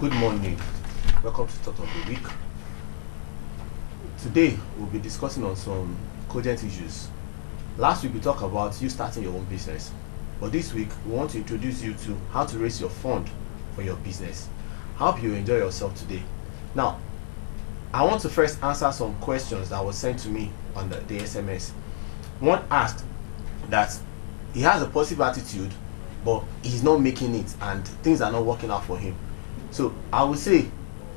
Good morning. Welcome to Thought of the Week. Today we'll be discussing on some cogent issues. Last week we talked about you starting your own business, but this week we want to introduce you to how to raise your fund for your business. I hope you enjoy yourself today. Now, I want to first answer some questions that were sent to me on the SMS. One asked that he has a positive attitude, but he's not making it and things are not working out for him. So I would say,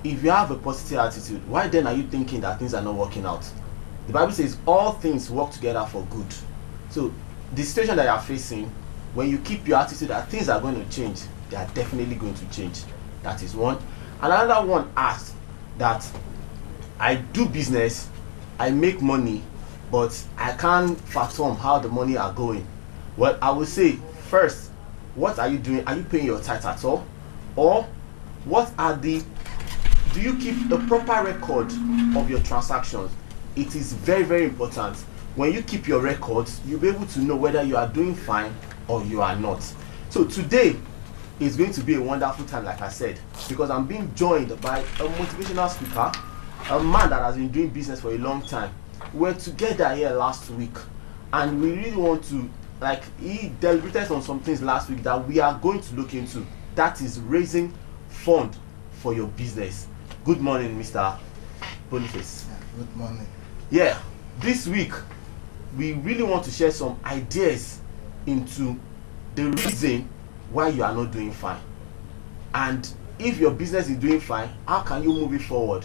if you have a positive attitude, why then are you thinking that things are not working out? The Bible says all things work together for good. So the situation that you are facing, when you keep your attitude that things are going to change, they are definitely going to change. That is one. Another one asked that I do business, I make money, but I can't fathom how the money are going. Well, I would say, first, what are you doing? Are you paying your tithe at all? Or do you keep a proper record of your transactions? It is very, very important. When you keep your records, you'll be able to know whether you are doing fine or you are not. So today is going to be a wonderful time, like I said, because I'm being joined by a motivational speaker, a man that has been doing business for a long time. We were together here last week, and we really want to, he deliberated on some things last week that we are going to look into. That is raising fund for your business. Good morning, Mr. Boniface. Good morning. Yeah, this week we really want to share some ideas into the reason why you are not doing fine, and if your business is doing fine, how can you move it forward?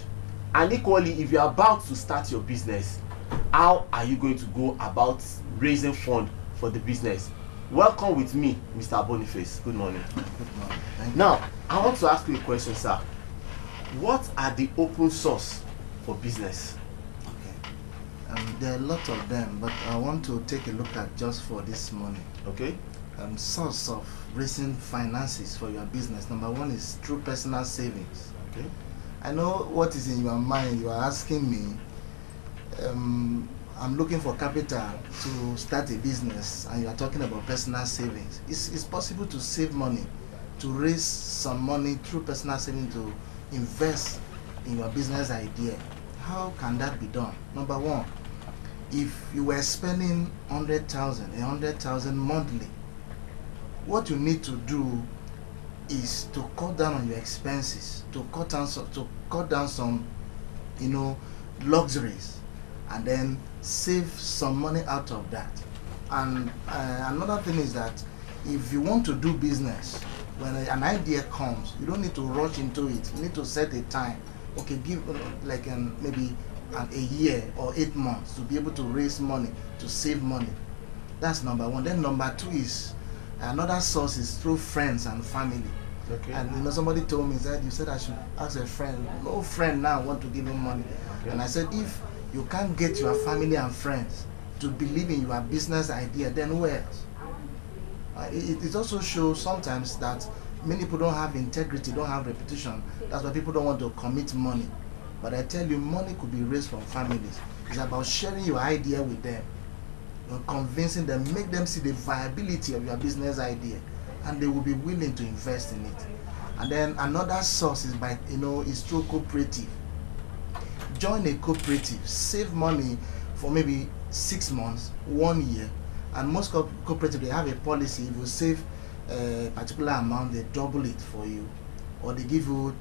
And equally, if you are about to start your business, how are you going to go about raising fund for the business? Welcome with me, Mr. Boniface. Good morning. Good morning. Thank you. Now, I want to ask you a question, sir. What are the open source for business? Okay. There are a lot of them, but I want to take a look at just for this morning. Okay. Source of raising finances for your business. Number one is through personal savings. Okay. I know what is in your mind. You are asking me, I'm looking for capital to start a business, and you are talking about personal savings. It's possible to save money, to raise some money through personal savings to invest in your business idea. How can that be done? Number one, if you were spending 100,000 monthly, what you need to do is to cut down on your expenses, to cut down some, luxuries, and then save some money out of that. And another thing is that if you want to do business, when an idea comes, you don't need to rush into it. You need to set a time. Okay, give maybe a year or 8 months to be able to raise money, to save money. That's number one. Then number two is another source is through friends and family. Okay. And somebody told me that you said I should ask a friend. No friend now want to give him money. Okay. And I said, if you can't get your family and friends to believe in your business idea, then who else? It also shows sometimes that many people don't have integrity, don't have reputation. That's why people don't want to commit money. But I tell you, money could be raised from families. It's about sharing your idea with them, convincing them, make them see the viability of your business idea, and they will be willing to invest in it. And then another source is is through cooperative. Join a cooperative, save money for maybe 6 months, 1 year, and most cooperatives, they have a policy. If you save a particular amount, they double it for you, or they give you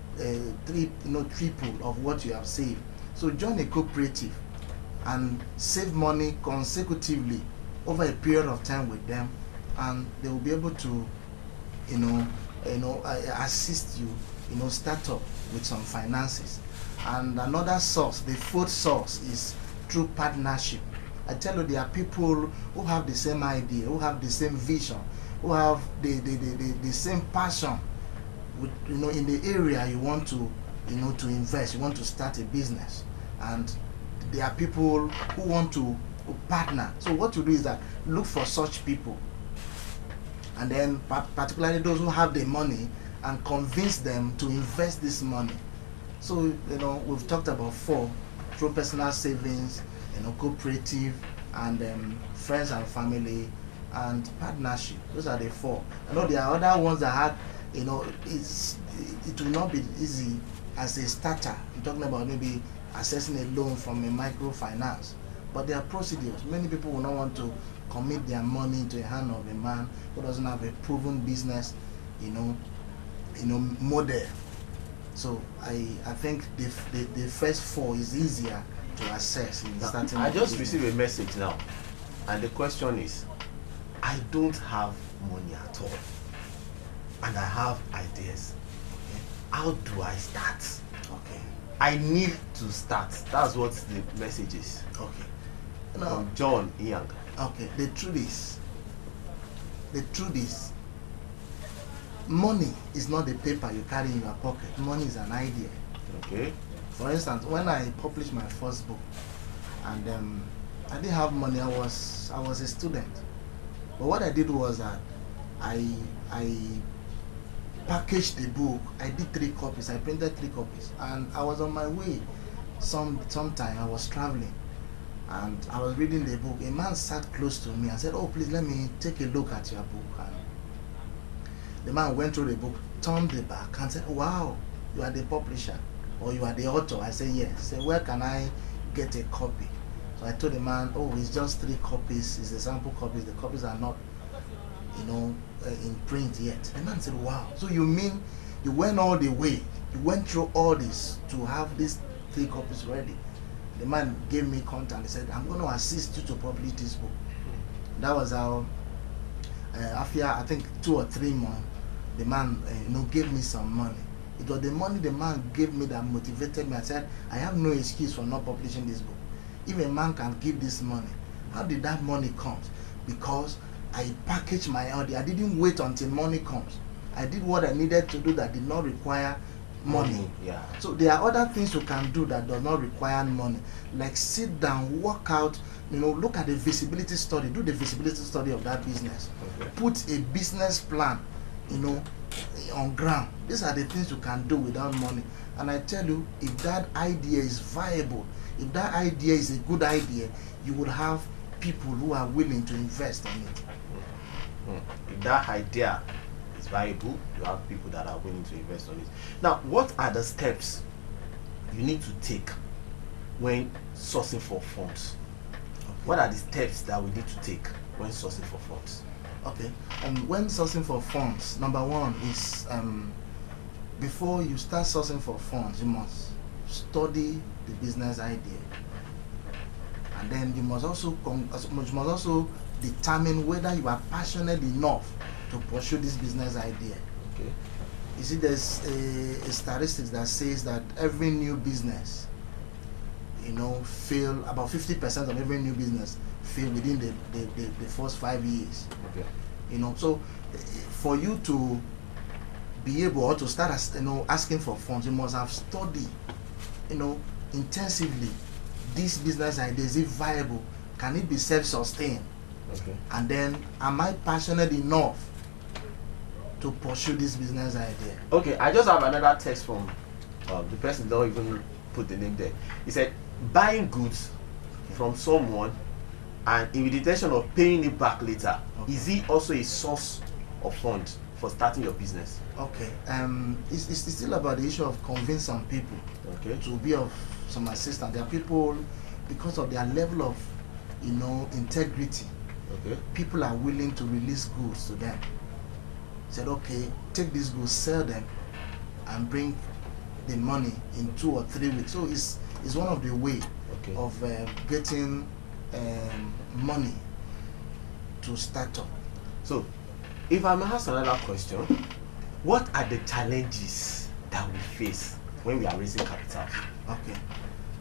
triple of what you have saved. So join a cooperative and save money consecutively over a period of time with them, and they will be able to assist you, start up with some finances. And another source, the fourth source, is through partnership. I tell you, there are people who have the same idea, who have the same vision, who have the same passion with, in the area you want to to invest, you want to start a business. And there are people who want to partner. So what you do is that look for such people, and then particularly those who have the money, and convince them to invest this money. So we've talked about 4: through personal savings, cooperative, and friends and family, and partnership. Those are the 4. I know there are other ones that You know, it will not be easy as a starter. I'm talking about maybe accessing a loan from a microfinance, but there are procedures. Many people will not want to commit their money into the hand of a man who doesn't have a proven business, model. So I think the first four is easier to assess in Now, starting. I just received a message now, and the question is, I don't have money at all, and I have ideas. Okay. How do I start? Okay. I need to start. That's what the message is. Okay. Now, From John Young. okay. The truth is, money is not the paper you carry in your pocket. Money is an idea. Okay. For instance, when I published my first book, and I didn't have money, I was a student. But what I did was that I packaged the book. I did 3 copies. I printed 3 copies, and I was on my way. Sometime I was traveling, and I was reading the book. A man sat close to me and said, "Oh, please let me take a look at your book." And the man went through the book, turned the back, and said, "Wow, you are the publisher, or you are the author?" I said, "Yes." He said, "Where can I get a copy?" So I told the man, "Oh, it's just 3 copies. It's the sample copies. The copies are not, in print yet." The man said, "Wow, so you mean you went all the way? You went through all this to have these 3 copies ready?" The man gave me contact. He said, "I'm going to assist you to publish this book." That was how, after I think 2 or 3 months, the man, gave me some money. It was the money the man gave me that motivated me. I said, I have no excuse for not publishing this book. If a man can give this money, how did that money come? Because I packaged my idea. I didn't wait until money comes. I did what I needed to do that did not require money. Yeah. So there are other things you can do that does not require money, like sit down, work out, look at the visibility study, do the visibility study of that business, Okay. put a business plan, on ground. These are the things you can do without money. And I tell you, if that idea is viable, if that idea is a good idea, you will have people who are willing to invest in it. If that idea is viable, you have people that are willing to invest on it. Now, what are the steps you need to take when sourcing for funds? What are the steps that we need to take when sourcing for funds? Okay, when sourcing for funds, number one is, before you start sourcing for funds, you must study the business idea, and then you must also determine whether you are passionate enough to pursue this business idea. Okay. You see, there's a statistics that says that every new business, fail, about 50% of every new business fail within the first 5 years. Okay. So for you to be able, or to start asking for funds, you must have studied intensively this business idea. Is it viable? Can it be self-sustained? Okay. And then, am I passionate enough to pursue this business idea? Okay, I just have another text from the person, don't even put the name there. He said, buying goods from someone and with the intention of paying it back later, is it also a source of funds for starting your business? Okay, it's still about the issue of convincing people, okay, to be of some assistance. There are people, because of their level of integrity, okay, people are willing to release goods to them. Said, okay, take these goods, sell them, and bring the money in 2 or 3 weeks. So it's one of the way of getting money to start up. So if I may ask another question, what are the challenges that we face when we are raising capital? Okay,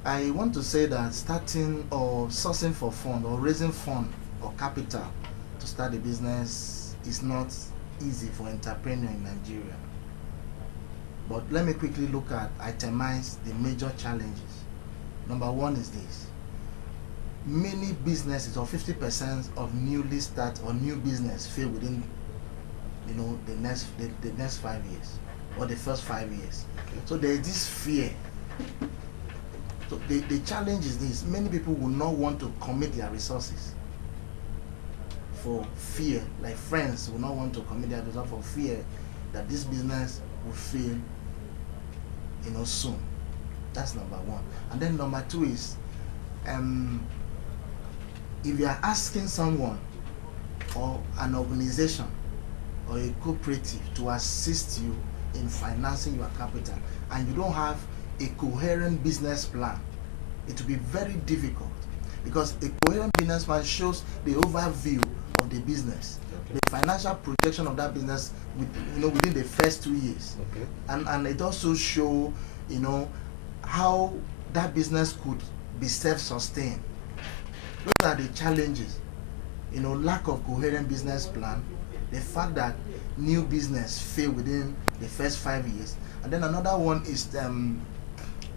I want to say that starting or sourcing for fund or raising fund or capital to start a business is not easy for entrepreneur in Nigeria. But let me quickly itemize the major challenges. Number one is this: many businesses, or 50% of newly start or new business, fail within the next 5 years or the first 5 years. Okay. So there is this fear. So the challenge is this: many people will not want to commit their resources for fear. Like friends will not want to commit their resources for fear that this business will fail, soon. That's number one. And then number two is, if you are asking someone or an organization or a cooperative to assist you in financing your capital, and you don't have a coherent business plan, it will be very difficult, because a coherent business plan shows the overview of the business, the financial projection of that business within the first 2 years, and it also show how that business could be self-sustained. Those are the challenges. Lack of coherent business plan, the fact that new business fail within the first 5 years, and then another one is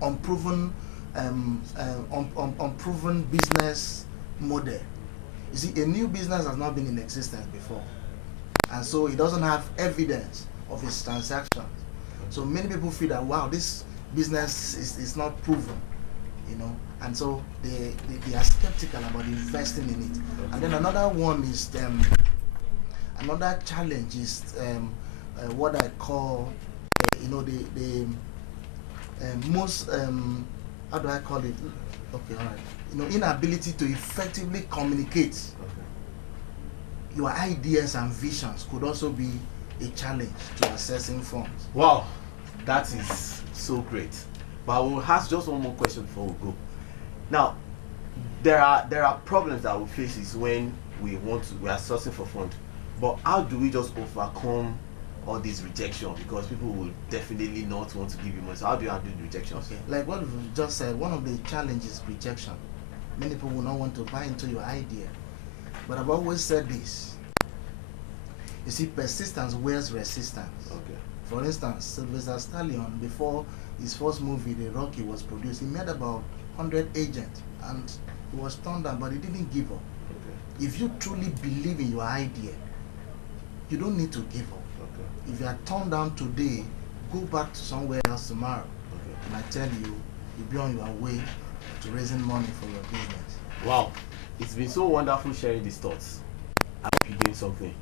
unproven business model. You see, a new business has not been in existence before, and so it doesn't have evidence of its transactions. So many people feel that, wow, this business is not proven, and so they are skeptical about investing in it. And then another one is another challenge is what I call the most how do I call it? Okay, all right. Inability to effectively communicate your ideas and visions could also be a challenge to accessing funds. Wow, that is so great. But I will ask just one more question before we go. Now, there are problems that we face is when we are sourcing for fund. But how do we just overcome all this rejection? Because people will definitely not want to give you money. So how do you handle the rejections? Okay, like what we just said, one of the challenges is rejection. Many people will not want to buy into your idea. But I've always said this. You see, persistence wears resistance. Okay. For instance, Sylvester Stallone, before his first movie, The Rocky, was produced, he made about 100 agents, and he was turned down, but he didn't give up. Okay. If you truly believe in your idea, you don't need to give up. Okay. If you are turned down today, go back to somewhere else tomorrow. Okay. And I tell you, you'll be on your way to raising money for your business. Wow, it's been so wonderful sharing these thoughts. I hope you gained something.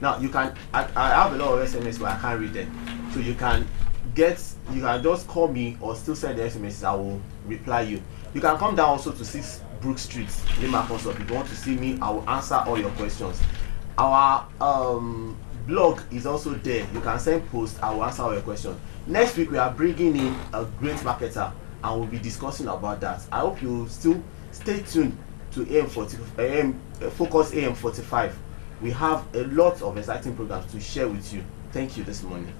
Now you can, I have a lot of SMS, but I can't read them. So you can just call me or still send the SMS. I will reply you. You can come down also to 6 Brook Street, Limaconso. If you want to see me, I will answer all your questions. Our blog is also there. You can send posts. I will answer all your questions. Next week we are bringing in a great marketer, and we'll be discussing about that. I hope you still stay tuned to Focus AM 45. We have a lot of exciting programs to share with you. Thank you this morning.